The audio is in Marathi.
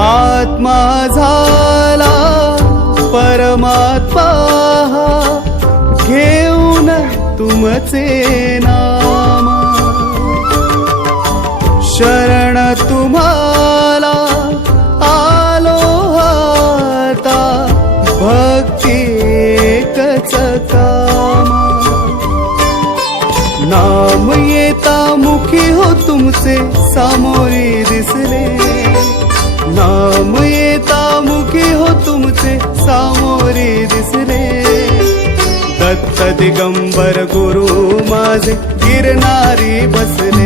आत्मा झाला परमात्मा घेऊन तुमचे नाम, शरण तुम्हाला आलो आता भक्ती एकच काम। नाम येता मुखी हो तुमचे सामोरी दिसले, नाम येता मुखी हो तुमचे सामोरी दिसले। दत्त दिगंबर गुरु माझे गिरनारी बसले,